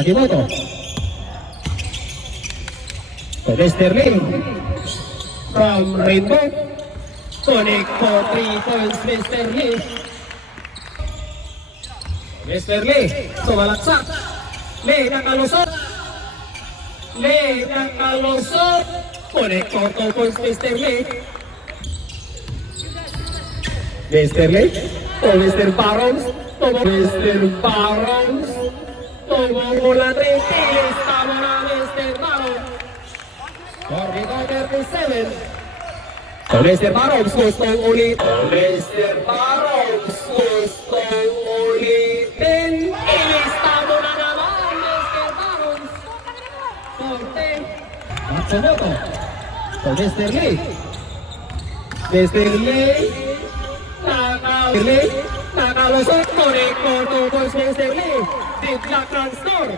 Akimoto. To Mr. Lee. From Rainbow. Connect for 3 points, Mr. Lee. Mr. Lee, sumalaksak. Lee, nakalusot. Lee, nakalusot. Connect for 2 points, Mr. Lee. Mr. Lee, to Mr. Barons. To Mr. Barons. Tumungula 3 tilis. Tama na, Mr. Barons. 44-37. To Mr. Barons, gustong ulit. To Mr. Barons, gustong ulitin. Ilista mo na naman, Mr. Barons. 40. Matsumoto. To Mr. Lee. Mr. Lee. Nakalusot. Connect for 2 points, Mr. Lee. Did not run storm.